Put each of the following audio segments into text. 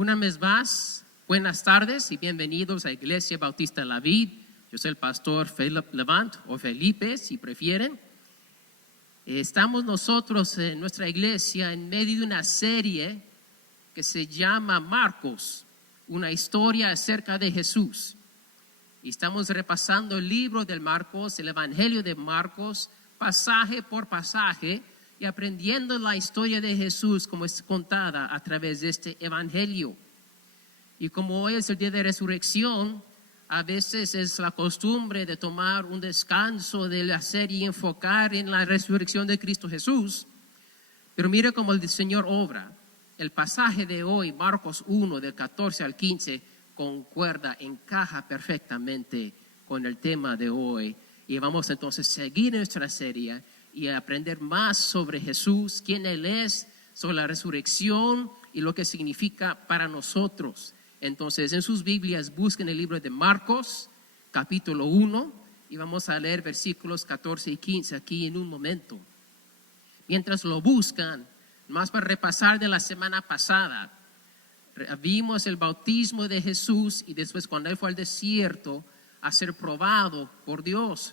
Una vez más, buenas tardes y bienvenidos a Iglesia Bautista La Vid. Yo soy el pastor Philip Levant, o Felipe, si prefieren. Estamos nosotros en nuestra iglesia en medio de una serie que se llama Marcos, una historia acerca de Jesús. Y estamos repasando el libro de Marcos, el Evangelio de Marcos, pasaje por pasaje, y aprendiendo la historia de Jesús como es contada a través de este Evangelio. Y como hoy es el día de resurrección, a veces es la costumbre de tomar un descanso de la serie y enfocar en la resurrección de Cristo Jesús. Pero mire cómo el Señor obra. El pasaje de hoy, Marcos 1, del 14 al 15, concuerda, encaja perfectamente con el tema de hoy. Y vamos entonces a seguir nuestra serie y a aprender más sobre Jesús, quién Él es, sobre la resurrección y lo que significa para nosotros. Entonces, en sus Biblias busquen el libro de Marcos, capítulo 1, y vamos a leer versículos 14 y 15 aquí en un momento. Mientras lo buscan, más para repasar de la semana pasada, vimos el bautismo de Jesús y después cuando Él fue al desierto a ser probado por Dios.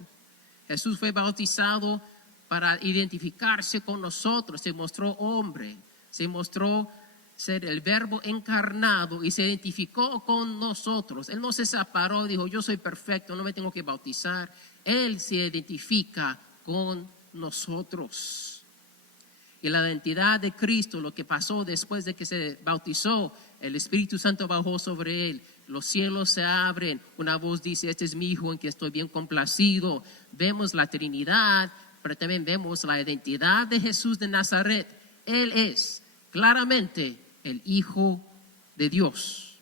Jesús fue bautizado para identificarse con nosotros, se mostró hombre, se mostró ser el verbo encarnado y se identificó con nosotros. Él no se separó, dijo yo soy perfecto, no me tengo que bautizar. Él se identifica con nosotros. Y la identidad de Cristo, lo que pasó después de que se bautizó, el Espíritu Santo bajó sobre Él. Los cielos se abren, una voz dice, este es mi Hijo en quien estoy bien complacido. Vemos la Trinidad, pero también vemos la identidad de Jesús de Nazaret. Él es claramente el Hijo de Dios.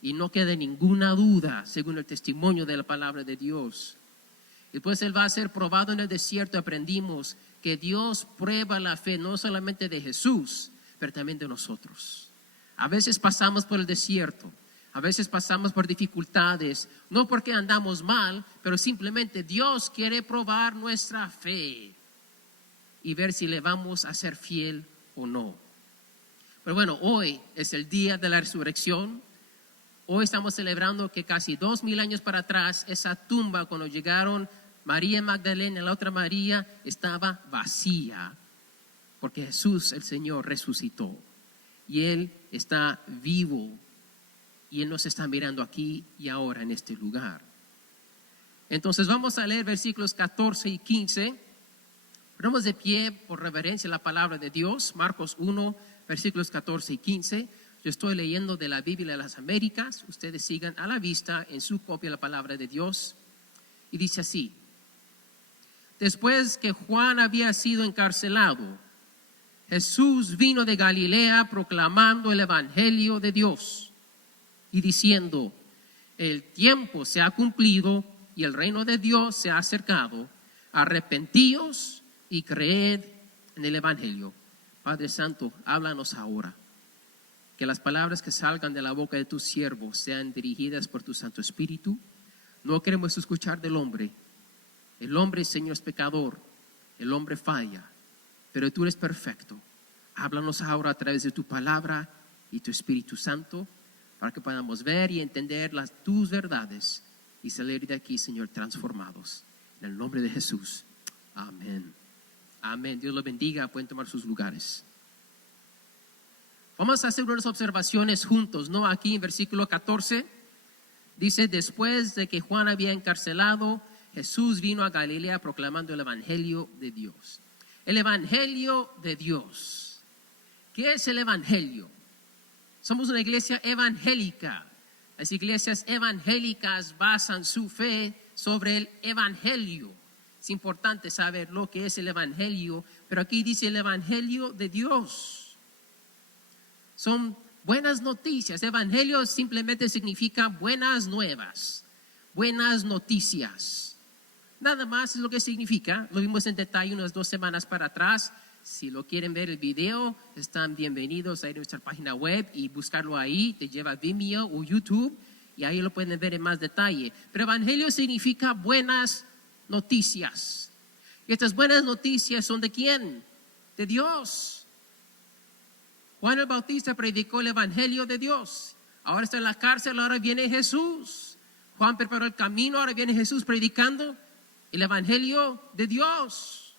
Y no queda ninguna duda, según el testimonio de la palabra de Dios. Después Él va a ser probado en el desierto. Aprendimos que Dios prueba la fe no solamente de Jesús, pero también de nosotros. A veces pasamos por el desierto. A veces pasamos por dificultades, no porque andamos mal, pero simplemente Dios quiere probar nuestra fe y ver si le vamos a ser fiel o no. Pero bueno, hoy es el día de la resurrección. Hoy estamos celebrando que casi 2000 años para atrás, esa tumba cuando llegaron María Magdalena y la otra María estaba vacía, porque Jesús, el Señor, resucitó y Él está vivo. Y Él nos está mirando aquí y ahora en este lugar. Entonces vamos a leer versículos 14 y 15. Ponemos de pie por reverencia a la palabra de Dios. Marcos 1, versículos 14 y 15. Yo estoy leyendo de la Biblia de las Américas. Ustedes sigan a la vista en su copia la palabra de Dios. Y dice así. Después que Juan había sido encarcelado, Jesús vino de Galilea proclamando el evangelio de Dios y diciendo, el tiempo se ha cumplido y el reino de Dios se ha acercado. Arrepentíos y creed en el evangelio. Padre Santo, háblanos ahora. Que las palabras que salgan de la boca de tu siervo sean dirigidas por tu Santo Espíritu. No queremos escuchar del hombre. El hombre, Señor, es pecador. El hombre falla. Pero tú eres perfecto. Háblanos ahora a través de tu palabra y tu Espíritu Santo, para que podamos ver y entender tus verdades y salir de aquí, Señor, transformados. En el nombre de Jesús. Amén. Amén. Dios los bendiga. Pueden tomar sus lugares. Vamos a hacer unas observaciones juntos, ¿no? Aquí en versículo 14 dice, después de que Juan había encarcelado, Jesús vino a Galilea proclamando el evangelio de Dios. El evangelio de Dios. ¿Qué es el evangelio? Somos una iglesia evangélica. Las iglesias evangélicas basan su fe sobre el evangelio. Es importante saber lo que es el evangelio, pero aquí dice el evangelio de Dios. Son buenas noticias. Evangelio simplemente significa buenas nuevas, buenas noticias. Nada más es lo que significa. Lo vimos en detalle unas 2 semanas para atrás. Si lo quieren ver el video, están bienvenidos a ir a nuestra página web y buscarlo ahí. Te lleva a Vimeo o YouTube y ahí lo pueden ver en más detalle. Pero evangelio significa buenas noticias. Y estas buenas noticias son ¿de quién? De Dios. Juan el Bautista predicó el evangelio de Dios. Ahora está en la cárcel, ahora viene Jesús. Juan preparó el camino, ahora viene Jesús predicando el evangelio de Dios.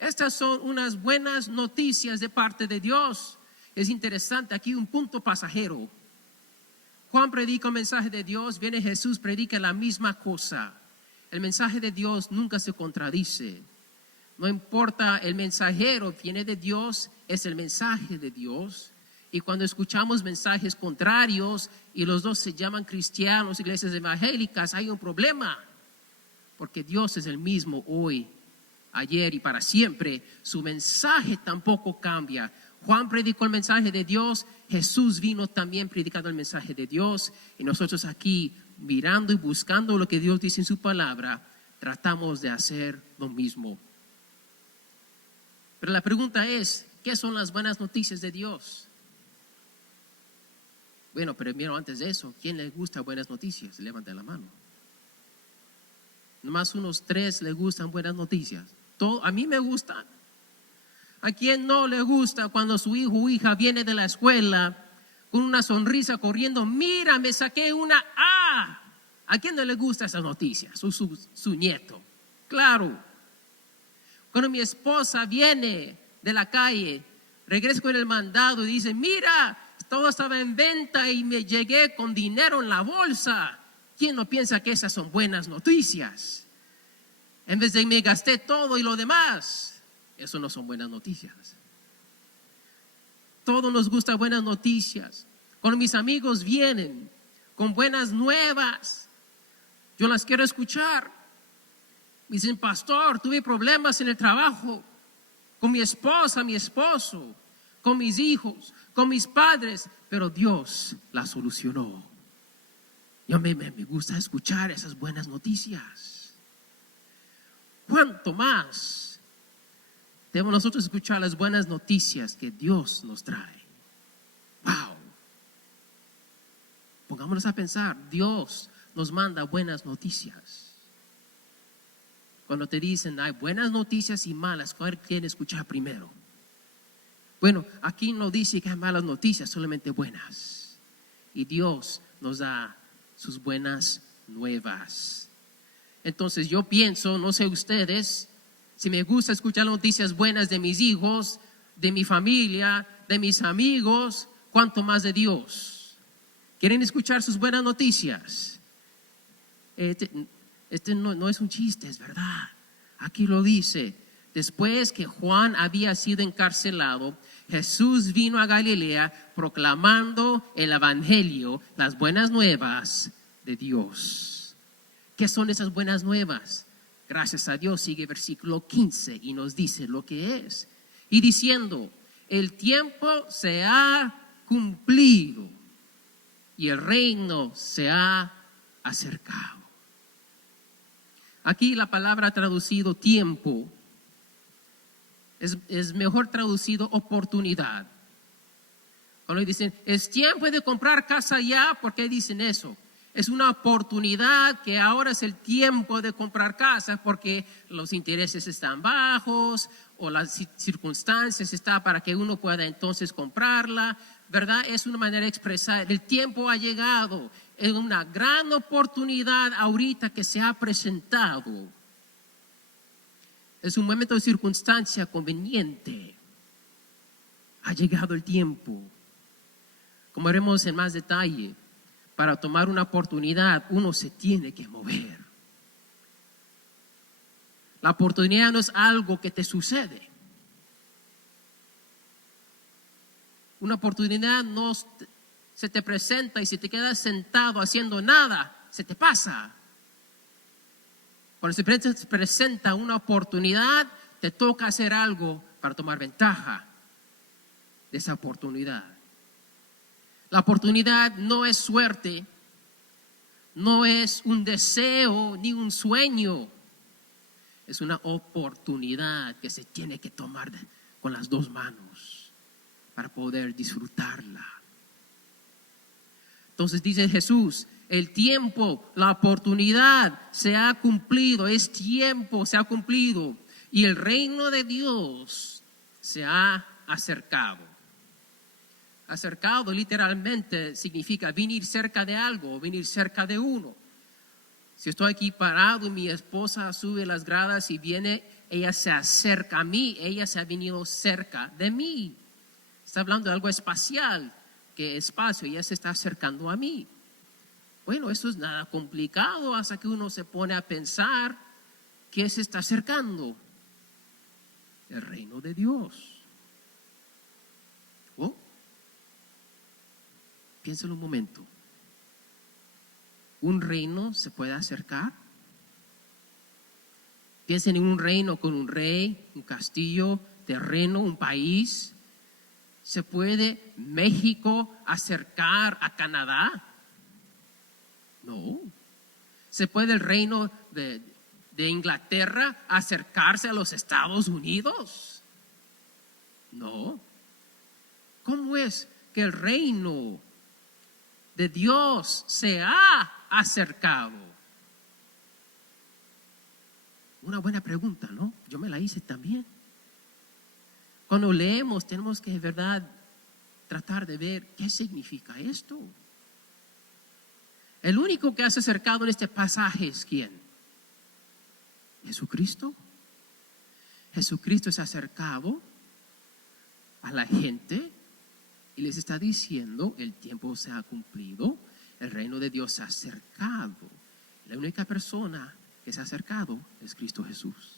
Estas son unas buenas noticias de parte de Dios. Es interesante, aquí un punto pasajero. Juan predica el mensaje de Dios, viene Jesús, predica la misma cosa. El mensaje de Dios nunca se contradice. No importa, el mensajero viene de Dios, es el mensaje de Dios. Y cuando escuchamos mensajes contrarios y los dos se llaman cristianos, iglesias evangélicas, hay un problema. Porque Dios es el mismo hoy, ayer y para siempre. Su mensaje tampoco cambia. Juan predicó el mensaje de Dios, Jesús vino también predicando el mensaje de Dios. Y nosotros aquí, mirando y buscando lo que Dios dice en su palabra, tratamos de hacer lo mismo. Pero la pregunta es, ¿qué son las buenas noticias de Dios? Bueno, primero antes de eso, ¿quién le gusta buenas noticias? Levante la mano. Nomás unos 3 le gustan buenas noticias. A mí me gustan. ¿A quién no le gusta cuando su hijo o hija viene de la escuela con una sonrisa corriendo? Mira, me saqué una A. ¿A quién no le gusta esa noticia? Su nieto. Claro. Cuando mi esposa viene de la calle, regresa con el mandado y dice, mira, todo estaba en venta y me llegué con dinero en la bolsa. ¿Quién no piensa que esas son buenas noticias? En vez de me gasté todo y lo demás, eso no son buenas noticias. Todos nos gustan buenas noticias. Cuando mis amigos vienen con buenas nuevas, yo las quiero escuchar. Me dicen, pastor, tuve problemas en el trabajo, con mi esposa, mi esposo, con mis hijos, con mis padres, pero Dios la solucionó. Yo me gusta escuchar esas buenas noticias. ¿Cuánto más debemos nosotros escuchar las buenas noticias que Dios nos trae? ¡Wow! Pongámonos a pensar, Dios nos manda buenas noticias. Cuando te dicen hay buenas noticias y malas, ¿cuál quieren escuchar primero? Bueno, aquí no dice que hay malas noticias, solamente buenas. Y Dios nos da sus buenas nuevas. Entonces yo pienso, no sé ustedes, si me gusta escuchar noticias buenas de mis hijos, de mi familia, de mis amigos, ¿cuánto más de Dios? ¿Quieren escuchar sus buenas noticias? No es un chiste, es verdad. Aquí lo dice. Después que Juan había sido encarcelado, Jesús vino a Galilea proclamando el evangelio, las buenas nuevas de Dios. ¿Qué son esas buenas nuevas? Gracias a Dios, sigue versículo 15 y nos dice lo que es. Y diciendo, el tiempo se ha cumplido y el reino se ha acercado. Aquí la palabra traducido tiempo es mejor traducido oportunidad. Cuando dicen, es tiempo de comprar casa ya, ¿por qué dicen eso? Es una oportunidad que ahora es el tiempo de comprar casa porque los intereses están bajos o las circunstancias están para que uno pueda entonces comprarla, ¿verdad? Es una manera de expresar, el tiempo ha llegado, es una gran oportunidad ahorita que se ha presentado. Es un momento de circunstancia conveniente. Ha llegado el tiempo. Como veremos en más detalle, para tomar una oportunidad uno se tiene que mover. La oportunidad no es algo que te sucede. Una oportunidad no se te presenta y si te quedas sentado haciendo nada, se te pasa. Cuando se presenta una oportunidad, te toca hacer algo para tomar ventaja de esa oportunidad. La oportunidad no es suerte, no es un deseo ni un sueño. Es una oportunidad que se tiene que tomar con las 2 manos para poder disfrutarla. Entonces dice Jesús, el tiempo, la oportunidad se ha cumplido, es tiempo, se ha cumplido y el reino de Dios se ha acercado. Acercado literalmente significa venir cerca de algo, venir cerca de uno. Si estoy aquí parado y mi esposa sube las gradas y viene, ella se acerca a mí, ella se ha venido cerca de mí. Está hablando de algo espacial, que espacio, ella se está acercando a mí. Bueno, eso es nada complicado hasta que uno se pone a pensar que se está acercando. El reino de Dios. Oh, piénselo un momento. ¿Un reino se puede acercar? Piensen en un reino con un rey, un castillo, terreno, un país. ¿Se puede México acercar a Canadá? No. ¿Se puede el reino de Inglaterra acercarse a los Estados Unidos? No. ¿Cómo es que el reino de Dios se ha acercado? Una buena pregunta, ¿no? Yo me la hice también. Cuando leemos tenemos que de verdad tratar de ver qué significa esto. El único que se ha acercado en este pasaje es ¿quién? Jesucristo. Jesucristo se ha acercado a la gente y les está diciendo, el tiempo se ha cumplido, el reino de Dios se ha acercado. La única persona que se ha acercado es Cristo Jesús.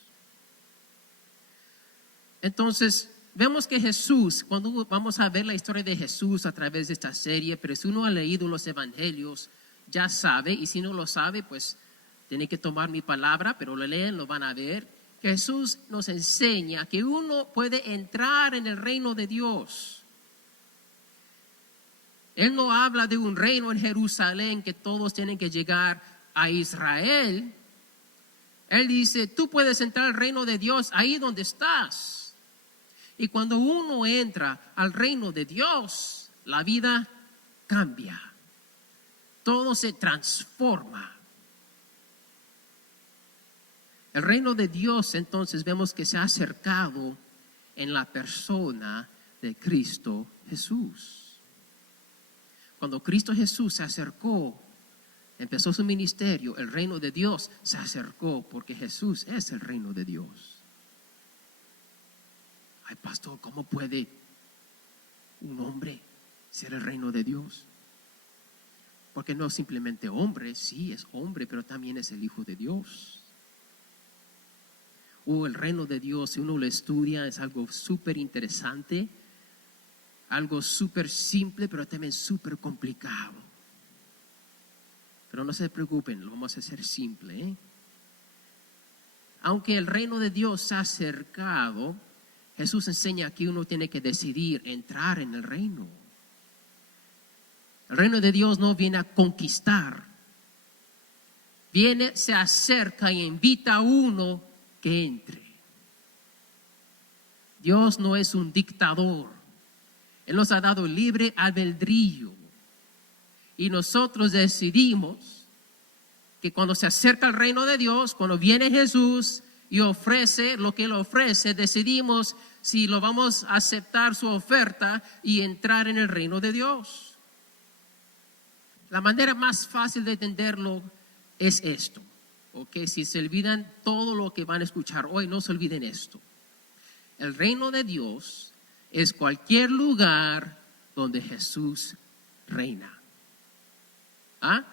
Entonces, vemos que Jesús, cuando vamos a ver la historia de Jesús a través de esta serie, pero si uno ha leído los evangelios, ya sabe, y si no lo sabe, pues tiene que tomar mi palabra, pero lo leen, lo van a ver, que Jesús nos enseña que uno puede entrar en el reino de Dios. Él no habla de un reino en Jerusalén que todos tienen que llegar a Israel. Él dice, tú puedes entrar al reino de Dios ahí donde estás. Y cuando uno entra al reino de Dios, la vida cambia. Todo se transforma. El reino de Dios entonces vemos que se ha acercado en la persona de Cristo Jesús. Cuando Cristo Jesús se acercó, empezó su ministerio, el reino de Dios se acercó porque Jesús es el reino de Dios. Ay, pastor, ¿cómo puede un hombre ser el reino de Dios? Porque no es simplemente hombre, sí es hombre, pero también es el Hijo de Dios. El reino de Dios, si uno lo estudia, es algo súper interesante, algo súper simple, pero también súper complicado. Pero no se preocupen, lo vamos a hacer simple, ¿eh? Aunque el reino de Dios se ha acercado, Jesús enseña que uno tiene que decidir entrar en el reino. El reino de Dios no viene a conquistar. Viene, se acerca y invita a uno que entre. Dios no es un dictador. Él nos ha dado libre albedrío. Y nosotros decidimos que cuando se acerca al reino de Dios, cuando viene Jesús y ofrece lo que Él ofrece, decidimos si lo vamos a aceptar su oferta y entrar en el reino de Dios. La manera más fácil de entenderlo es esto. Okay, si se olvidan todo lo que van a escuchar hoy, no se olviden esto. El reino de Dios es cualquier lugar donde Jesús reina.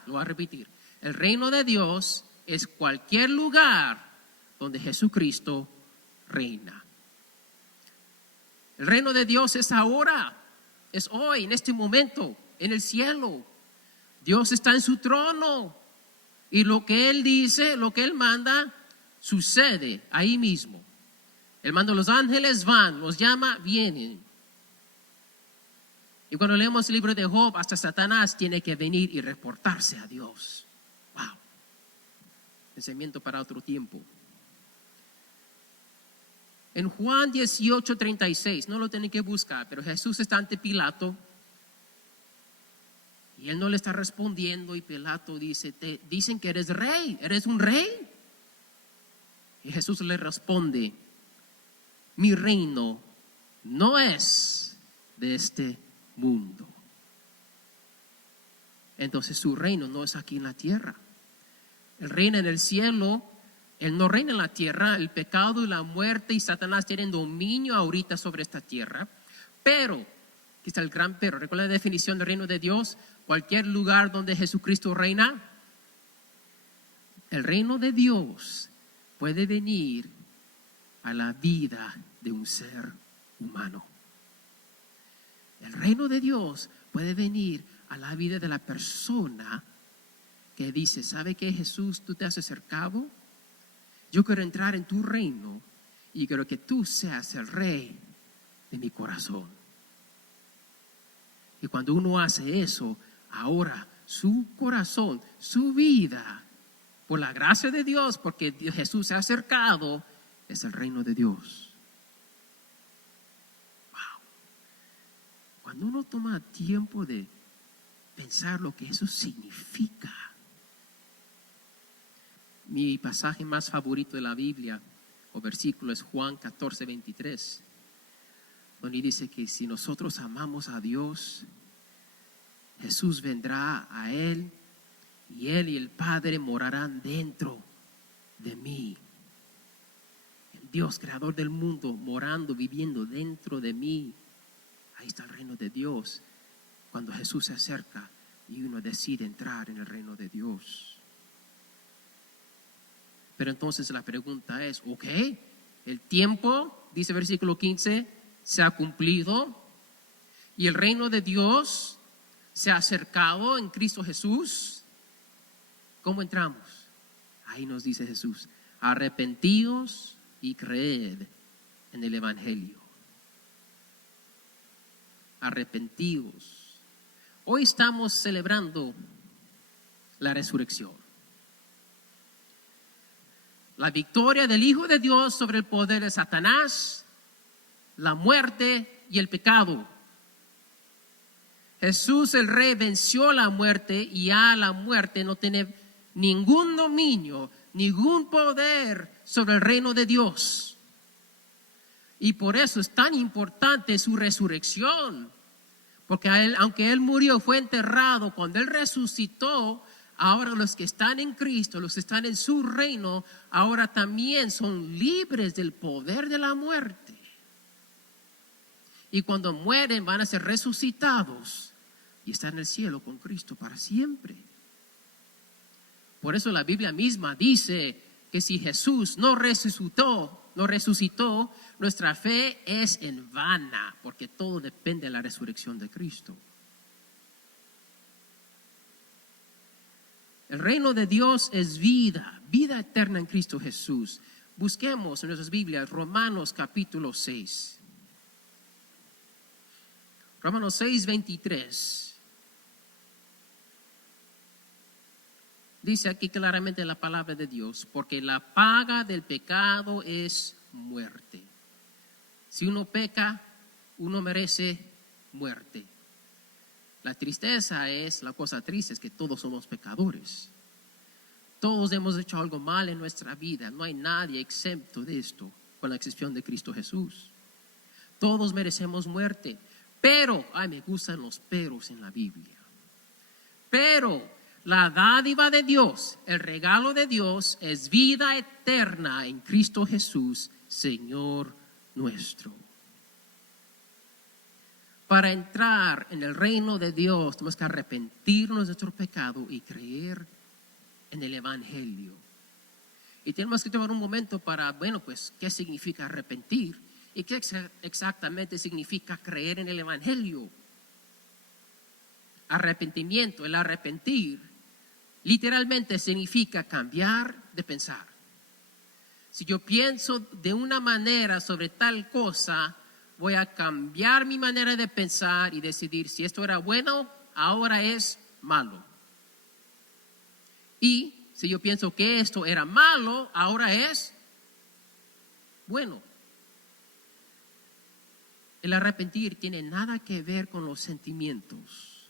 Lo voy a repetir. El reino de Dios es cualquier lugar donde Jesucristo reina. El reino de Dios es ahora, es hoy, en este momento, en el cielo. Dios está en su trono y lo que Él dice, lo que Él manda, sucede ahí mismo. Él manda a los ángeles, van, los llama, vienen. Y cuando leemos el libro de Job, hasta Satanás tiene que venir y reportarse a Dios. Wow. Pensamiento para otro tiempo. En Juan 18:36, no lo tienen que buscar, pero Jesús está ante Pilato y él no le está respondiendo y Pilato dice, te dicen que eres rey, ¿eres un rey? Y Jesús le responde, mi reino no es de este mundo. Entonces su reino no es aquí en la tierra. Él reina en el cielo, Él no reina en la tierra. El pecado y la muerte y Satanás tienen dominio ahorita sobre esta tierra. Pero, aquí está el gran pero, ¿recuerda la definición del reino de Dios? Cualquier lugar donde Jesucristo reina. El reino de Dios puede venir a la vida de un ser humano. El reino de Dios puede venir a la vida de la persona que dice, ¿sabe qué, Jesús? Tú te has acercado. Yo quiero entrar en tu reino y quiero que tú seas el rey de mi corazón. Y cuando uno hace eso, ahora su corazón, su vida, por la gracia de Dios, porque Jesús se ha acercado, es el reino de Dios. Wow. Cuando uno toma tiempo de pensar lo que eso significa. Mi pasaje más favorito de la Biblia o versículo es Juan 14:23, donde dice que si nosotros amamos a Dios, Jesús vendrá a Él y Él y el Padre morarán dentro de mí. El Dios creador del mundo morando, viviendo dentro de mí. Ahí está el reino de Dios. Cuando Jesús se acerca y uno decide entrar en el reino de Dios. Pero entonces la pregunta es, ok, el tiempo, dice versículo 15, se ha cumplido y el reino de Dios se ha acercado en Cristo Jesús. ¿Cómo entramos? Ahí nos dice Jesús, arrepentíos y creed en el Evangelio. Arrepentíos. Hoy estamos celebrando la resurrección. La victoria del Hijo de Dios sobre el poder de Satanás, la muerte y el pecado. Jesús el Rey venció la muerte y ya la muerte no tiene ningún dominio, ningún poder sobre el reino de Dios. Y por eso es tan importante su resurrección. Porque aunque Él murió, fue enterrado, cuando Él resucitó, ahora los que están en Cristo, los que están en su reino, ahora también son libres del poder de la muerte. Y cuando mueren van a ser resucitados y están en el cielo con Cristo para siempre. Por eso la Biblia misma dice que si Jesús no resucitó, nuestra fe es en vana, porque todo depende de la resurrección de Cristo. El reino de Dios es vida, vida eterna en Cristo Jesús. Busquemos en nuestras Biblias Romanos capítulo 6. Romanos 6:23. Dice aquí claramente la palabra de Dios, porque la paga del pecado es muerte. Si uno peca, uno merece muerte. La tristeza es, la cosa triste es que todos somos pecadores. Todos hemos hecho algo mal en nuestra vida. No hay nadie exento de esto, con la excepción de Cristo Jesús. Todos merecemos muerte. Pero, me gustan los peros en la Biblia. Pero la dádiva de Dios, el regalo de Dios es vida eterna en Cristo Jesús, Señor nuestro. Para entrar en el reino de Dios tenemos que arrepentirnos de nuestro pecado y creer en el Evangelio. Y tenemos que tomar un momento para, ¿qué significa arrepentir? ¿Y qué exactamente significa creer en el Evangelio? Arrepentimiento, el arrepentir, literalmente significa cambiar de pensar. Si yo pienso de una manera sobre tal cosa, voy a cambiar mi manera de pensar y decidir si esto era bueno, ahora es malo. Y si yo pienso que esto era malo, ahora es bueno. El arrepentir tiene nada que ver con los sentimientos.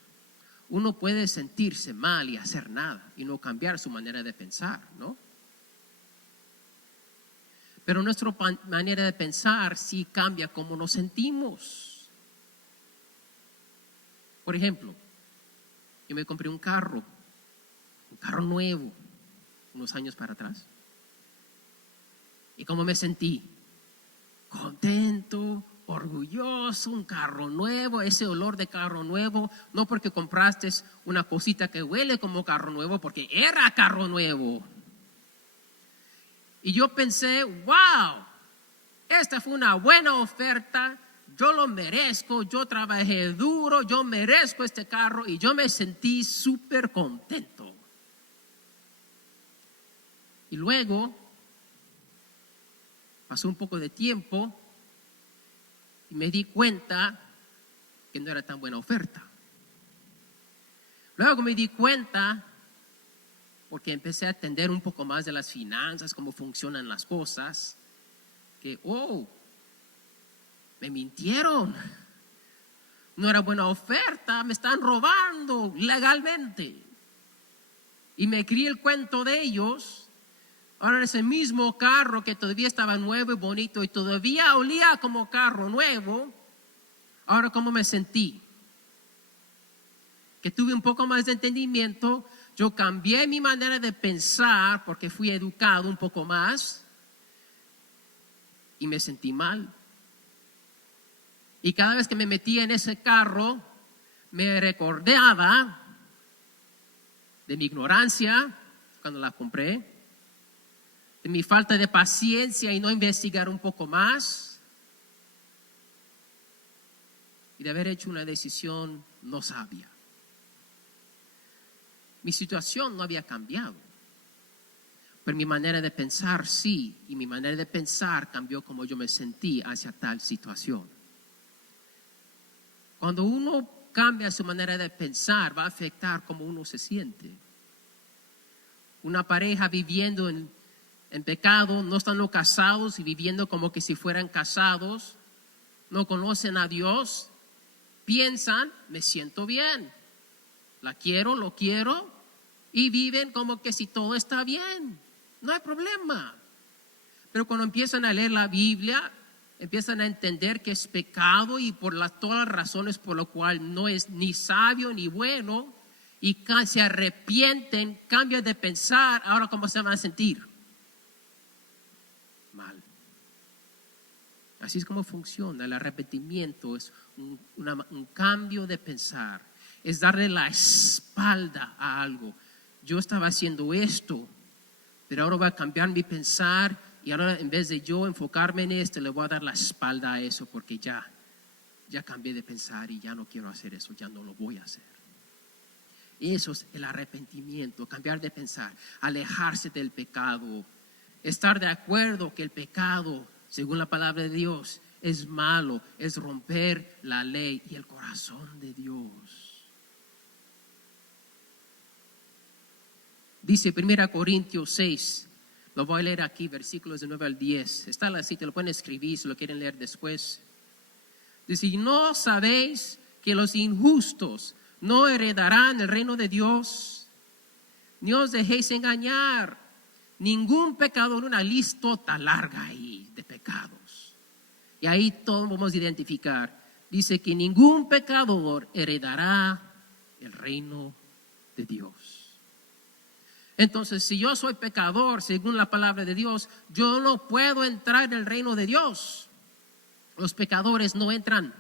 Uno puede sentirse mal y hacer nada y no cambiar su manera de pensar, ¿no? Pero nuestra manera de pensar sí cambia cómo nos sentimos. Por ejemplo, yo me compré un carro nuevo, unos años para atrás. ¿Y cómo me sentí? Contento, orgulloso, un carro nuevo, ese olor de carro nuevo, no porque compraste una cosita que huele como carro nuevo, porque era carro nuevo. Y yo pensé, wow, esta fue una buena oferta, yo lo merezco, yo trabajé duro, yo merezco este carro y yo me sentí súper contento. Y luego pasó un poco de tiempo y me di cuenta que no era tan buena oferta. Luego me di cuenta, porque empecé a entender un poco más de las finanzas, cómo funcionan las cosas, que, me mintieron. No era buena oferta, me están robando legalmente. Y me creí el cuento de ellos. Ahora ese mismo carro que todavía estaba nuevo y bonito y todavía olía como carro nuevo, ahora cómo me sentí. Que tuve un poco más de entendimiento, yo cambié mi manera de pensar porque fui educado un poco más y me sentí mal. Y cada vez que me metía en ese carro, me recordaba de mi ignorancia cuando la compré, de mi falta de paciencia y no investigar un poco más, y de haber hecho una decisión no sabia. Mi situación no había cambiado, pero mi manera de pensar sí, y mi manera de pensar cambió como yo me sentí hacia tal situación. Cuando uno cambia su manera de pensar, va a afectar cómo uno se siente. Una pareja viviendo en pecado, no estando casados y viviendo como que si fueran casados, no conocen a Dios, piensan, me siento bien, la quiero, lo quiero, y viven como que si todo está bien, no hay problema. Pero cuando empiezan a leer la Biblia, empiezan a entender que es pecado y por todas las razones por lo cual no es ni sabio ni bueno, y se arrepienten, cambian de pensar, ahora ¿cómo se van a sentir? Mal. Así es como funciona el arrepentimiento, es un cambio de pensar, es darle la espalda a algo. Yo estaba haciendo esto, pero ahora voy a cambiar mi pensar y ahora en vez de yo enfocarme en esto, le voy a dar la espalda a eso porque ya cambié de pensar y ya no quiero hacer eso, ya no lo voy a hacer. Eso es el arrepentimiento, cambiar de pensar, alejarse del pecado, estar de acuerdo que el pecado, según la palabra de Dios, es malo, es romper la ley y el corazón de Dios. Dice 1 Corintios 6, lo voy a leer aquí, versículos de 9 al 10. Está la cita, lo pueden escribir si lo quieren leer después. Dice, ¿no sabéis que los injustos no heredarán el reino de Dios? Ni os dejéis engañar. Ningún pecador, una listota larga ahí de pecados. Y ahí todos vamos a identificar. Dice que ningún pecador heredará el reino de Dios. Entonces, si yo soy pecador, según la palabra de Dios, yo no puedo entrar en el reino de Dios. Los pecadores no entran.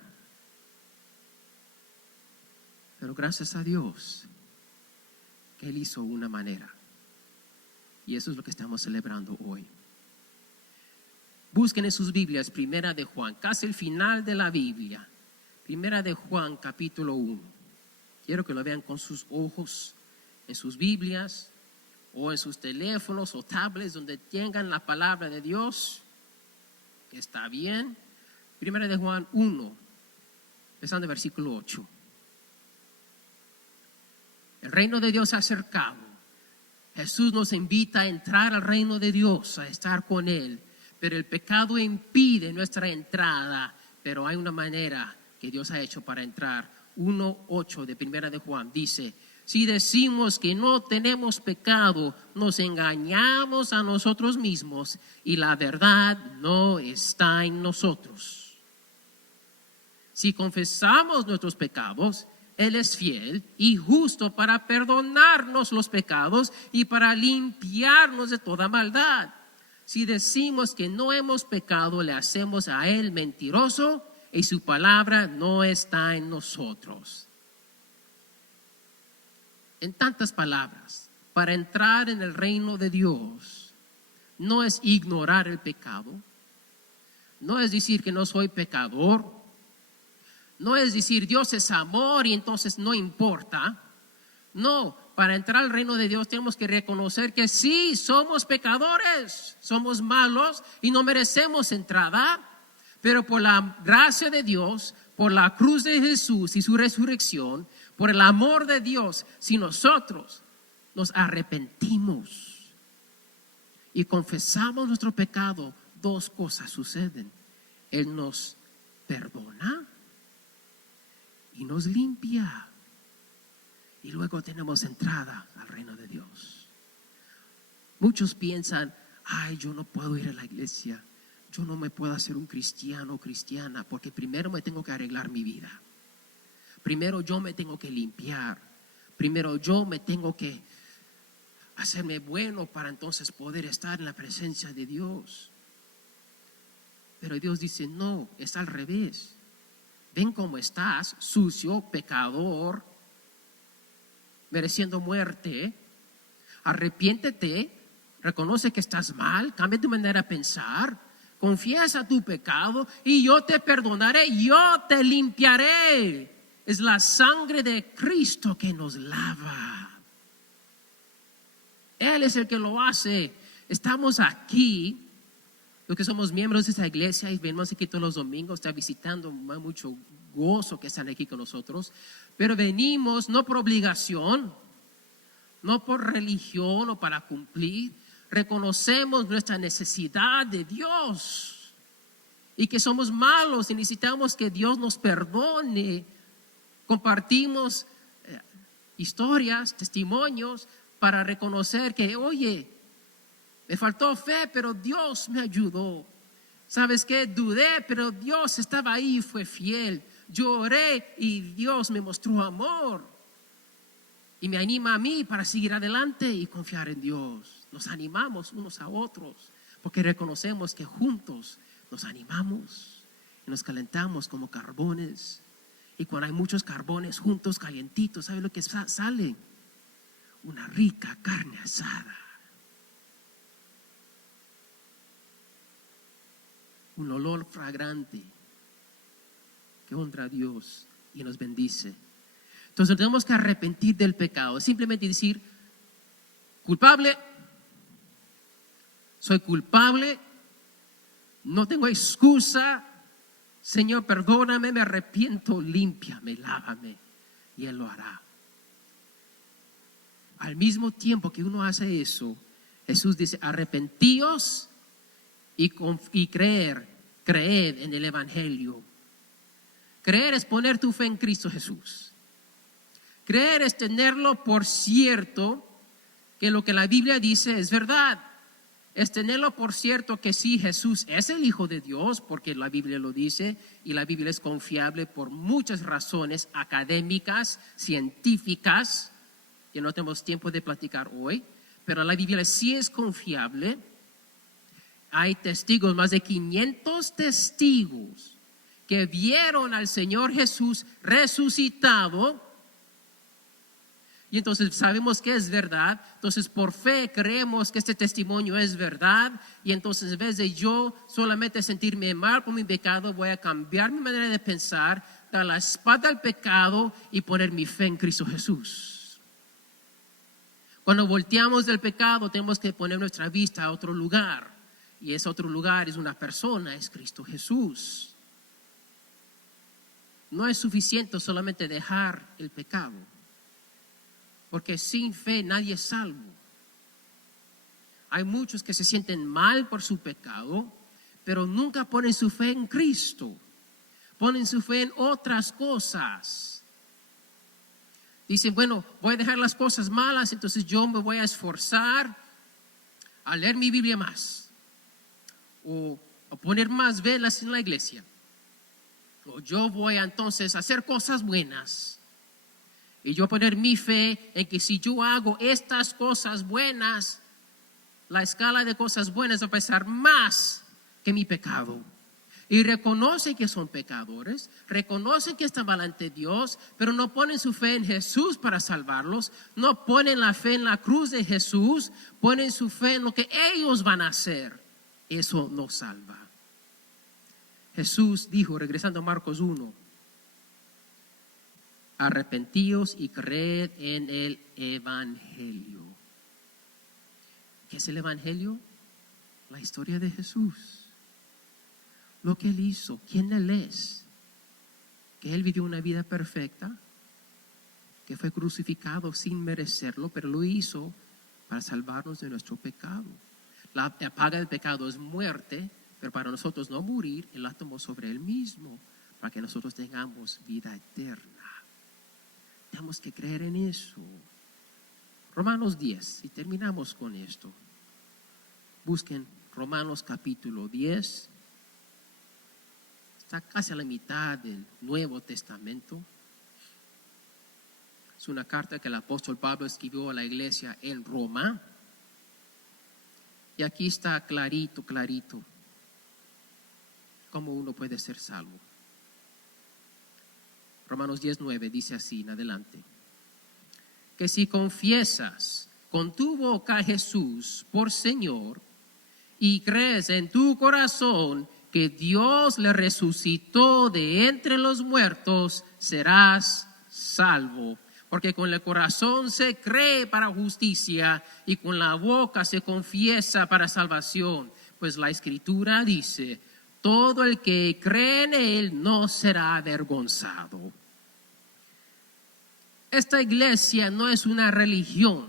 Pero gracias a Dios, que Él hizo una manera. Y eso es lo que estamos celebrando hoy. Busquen en sus Biblias, Primera de Juan, casi el final de la Biblia. Primera de Juan, capítulo 1. Quiero que lo vean con sus ojos, en sus Biblias, o en sus teléfonos o tablets donde tengan la palabra de Dios, que está bien. Primera de Juan 1, empezando el versículo 8. El reino de Dios se ha acercado. Jesús nos invita a entrar al reino de Dios, a estar con Él. Pero el pecado impide nuestra entrada. Pero hay una manera que Dios ha hecho para entrar. 1:8 de Primera de Juan dice: si decimos que no tenemos pecado, nos engañamos a nosotros mismos y la verdad no está en nosotros. Si confesamos nuestros pecados, Él es fiel y justo para perdonarnos los pecados y para limpiarnos de toda maldad. Si decimos que no hemos pecado, le hacemos a Él mentiroso y su palabra no está en nosotros. En tantas palabras, para entrar en el reino de Dios no es ignorar el pecado, no es decir que no soy pecador, no es decir Dios es amor y entonces no importa. No, para entrar al reino de Dios tenemos que reconocer que sí, somos pecadores, somos malos y no merecemos entrada, pero por la gracia de Dios, por la cruz de Jesús y su resurrección, por el amor de Dios, si nosotros nos arrepentimos y confesamos nuestro pecado, dos cosas suceden. Él nos perdona y nos limpia. Y luego tenemos entrada al reino de Dios. Muchos piensan, ay, yo no puedo ir a la iglesia, yo no me puedo hacer un cristiano o cristiana, porque primero me tengo que arreglar mi vida. Primero yo me tengo que limpiar. Primero yo me tengo que hacerme bueno para entonces poder estar en la presencia de Dios. Pero Dios dice, no, es al revés. Ven cómo estás, sucio, pecador, mereciendo muerte. Arrepiéntete, reconoce que estás mal, cambia tu manera de pensar, confiesa tu pecado y yo te perdonaré, yo te limpiaré. Es la sangre de Cristo que nos lava. Él es el que lo hace. Estamos aquí, los que somos miembros de esta iglesia y venimos aquí todos los domingos, está visitando, mucho gozo que están aquí con nosotros, pero venimos no por obligación, no por religión o para cumplir. Reconocemos nuestra necesidad de Dios y que somos malos y necesitamos que Dios nos perdone. Compartimos historias, testimonios para reconocer que, oye, me faltó fe, pero Dios me ayudó. ¿Sabes qué? Dudé, pero Dios estaba ahí y fue fiel. Lloré y Dios me mostró amor. Y me anima a mí para seguir adelante y confiar en Dios. Nos animamos unos a otros porque reconocemos que juntos nos animamos y nos calentamos como carbones. Y cuando hay muchos carbones juntos, calientitos, ¿sabe lo que sale? Una rica carne asada. Un olor fragante que honra a Dios y nos bendice. Entonces tenemos que arrepentir del pecado. Simplemente decir, culpable, soy culpable, no tengo excusa. Señor, perdóname, me arrepiento, límpiame, lávame. Y Él lo hará. Al mismo tiempo que uno hace eso, Jesús dice, arrepentíos y creed en el Evangelio. Creer es poner tu fe en Cristo Jesús. Creer es tenerlo por cierto que lo que la Biblia dice es verdad. Es tenerlo por cierto que sí, Jesús es el Hijo de Dios, porque la Biblia lo dice, y la Biblia es confiable por muchas razones académicas, científicas, que no tenemos tiempo de platicar hoy, pero la Biblia sí es confiable. Hay testigos, más de 500 testigos que vieron al Señor Jesús resucitado. Y entonces sabemos que es verdad. Entonces por fe creemos que este testimonio es verdad. Y entonces en vez de yo solamente sentirme mal por mi pecado, voy a cambiar mi manera de pensar, dar la espalda al pecado y poner mi fe en Cristo Jesús. Cuando volteamos del pecado tenemos que poner nuestra vista a otro lugar. Y ese otro lugar es una persona, es Cristo Jesús. No es suficiente solamente dejar el pecado, porque sin fe nadie es salvo. Hay muchos que se sienten mal por su pecado, pero nunca ponen su fe en Cristo. Ponen su fe en otras cosas. Dicen, bueno, voy a dejar las cosas malas, entonces yo me voy a esforzar a leer mi Biblia más. O a poner más velas en la iglesia. O yo voy a entonces hacer cosas buenas. Y yo poner mi fe en que si yo hago estas cosas buenas, la escala de cosas buenas va a pesar más que mi pecado. Y reconocen que son pecadores, reconocen que están mal ante Dios, pero no ponen su fe en Jesús para salvarlos, no ponen la fe en la cruz de Jesús, ponen su fe en lo que ellos van a hacer. Eso no salva. Jesús dijo, regresando a Marcos 1, arrepentíos y creed en el Evangelio. ¿Qué es el Evangelio? La historia de Jesús. Lo que Él hizo, quién Él es. Que Él vivió una vida perfecta, que fue crucificado sin merecerlo, pero lo hizo para salvarnos de nuestro pecado. La paga del pecado es muerte, pero para nosotros no morir, Él la tomó sobre Él mismo, para que nosotros tengamos vida eterna. Tenemos que creer en eso. Romanos 10, y terminamos con esto. Busquen Romanos capítulo 10. Está casi a la mitad del Nuevo Testamento. Es una carta que el apóstol Pablo escribió a la iglesia en Roma. Y aquí está clarito cómo uno puede ser salvo. Romanos 10:9 dice así en adelante: que si confiesas con tu boca a Jesús por Señor y crees en tu corazón que Dios le resucitó de entre los muertos, serás salvo. Porque con el corazón se cree para justicia y con la boca se confiesa para salvación. Pues la Escritura dice: todo el que cree en Él no será avergonzado. Esta iglesia no es una religión.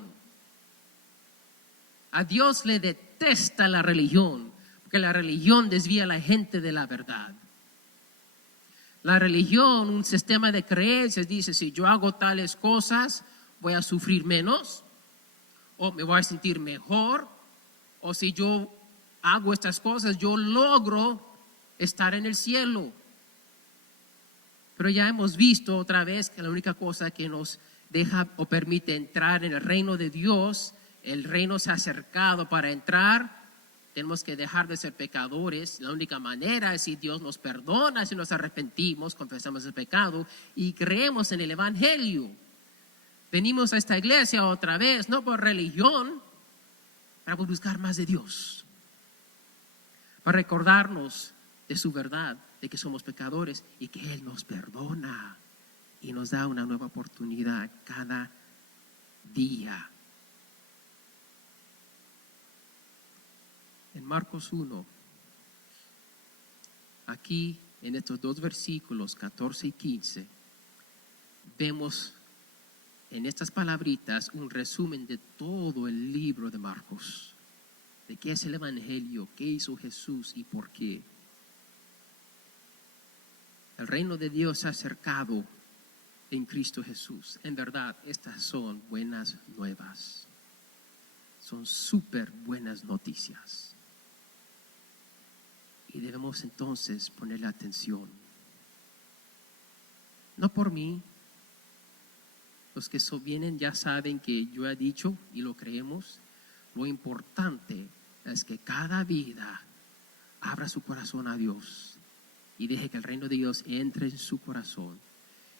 A Dios le detesta la religión, porque la religión desvía a la gente de la verdad. La religión, un sistema de creencias, dice: si yo hago tales cosas, voy a sufrir menos, o me voy a sentir mejor, o si yo hago estas cosas, yo logro estar en el cielo. Pero ya hemos visto otra vez que la única cosa que nos deja o permite entrar en el reino de Dios, el reino se ha acercado para entrar. Tenemos que dejar de ser pecadores. La única manera es si Dios nos perdona, si nos arrepentimos, confesamos el pecado y creemos en el Evangelio. Venimos a esta iglesia otra vez, no por religión, para buscar más de Dios, para recordarnos de su verdad, de que somos pecadores y que Él nos perdona y nos da una nueva oportunidad cada día. En Marcos 1, aquí en estos dos versículos 14 y 15, vemos en estas palabritas un resumen de todo el libro de Marcos, de qué es el Evangelio, qué hizo Jesús y por qué. El reino de Dios se ha acercado en Cristo Jesús. En verdad, estas son buenas nuevas. Son súper buenas noticias. Y debemos entonces ponerle atención. No por mí. Los que vienen ya saben que yo he dicho y lo creemos. Lo importante es que cada vida abra su corazón a Dios y deje que el reino de Dios entre en su corazón.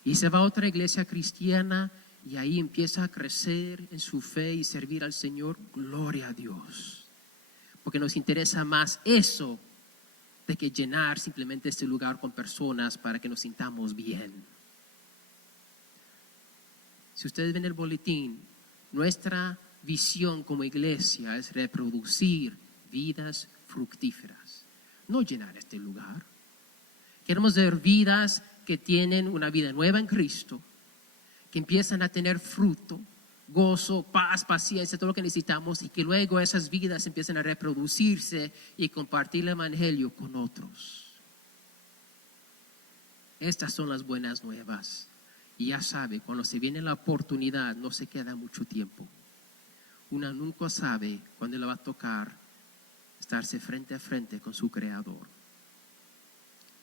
Y se va a otra iglesia cristiana y ahí empieza a crecer en su fe y servir al Señor. Gloria a Dios. Porque nos interesa más eso de que llenar simplemente este lugar con personas para que nos sintamos bien. Si ustedes ven el boletín, nuestra visión como iglesia es reproducir vidas fructíferas, no llenar este lugar. Queremos ver vidas que tienen una vida nueva en Cristo, que empiezan a tener fruto, gozo, paz, paciencia, todo lo que necesitamos, y que luego esas vidas empiecen a reproducirse y compartir el Evangelio con otros. Estas son las buenas nuevas. Y ya sabe, cuando se viene la oportunidad, no se queda mucho tiempo. Una nunca sabe cuándo le va a tocar estarse frente a frente con su Creador.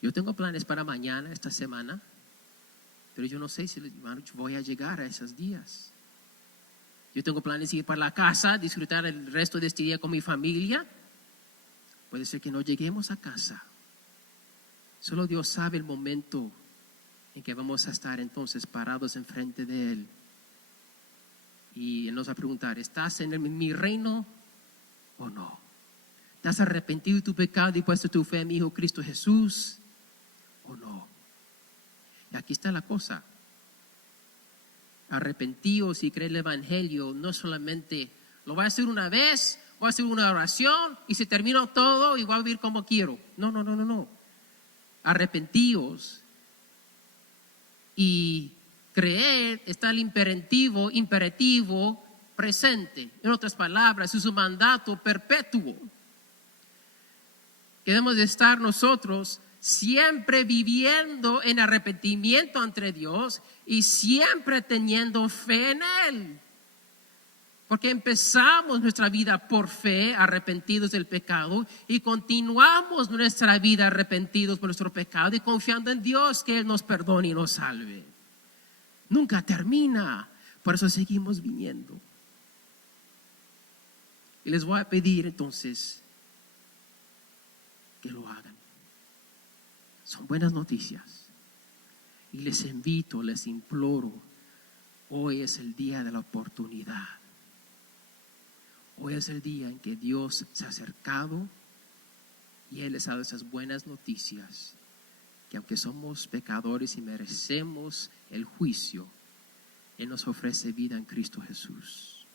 Yo tengo planes para mañana, esta semana. pero yo no sé si voy a llegar a esos días. Yo tengo planes de ir para la casa, disfrutar el resto de este día con mi familia. Puede ser que no lleguemos a casa. Solo Dios sabe el momento en que vamos a estar entonces parados enfrente de Él. Y Él nos va a preguntar, ¿estás en mi reino o no? ¿Estás arrepentido de tu pecado y puesto tu fe en mi Hijo Cristo Jesús o no? Y aquí está la cosa. Arrepentidos y creer el Evangelio no solamente lo voy a hacer una vez, voy a hacer una oración y se termina todo y voy a vivir como quiero. No. Arrepentidos y creer está el imperativo presente. En otras palabras, es un mandato perpetuo. Debemos de estar nosotros siempre viviendo en arrepentimiento ante Dios y siempre teniendo fe en Él. Porque empezamos nuestra vida por fe, arrepentidos del pecado, y continuamos nuestra vida arrepentidos por nuestro pecado y confiando en Dios que Él nos perdone y nos salve. Nunca termina, por eso seguimos viniendo. Y les voy a pedir entonces que lo hagan. Son buenas noticias. Y les invito, les imploro, hoy es el día de la oportunidad. Hoy es el día en que Dios se ha acercado y Él les ha dado esas buenas noticias, que aunque somos pecadores y merecemos el juicio, Él nos ofrece vida en Cristo Jesús.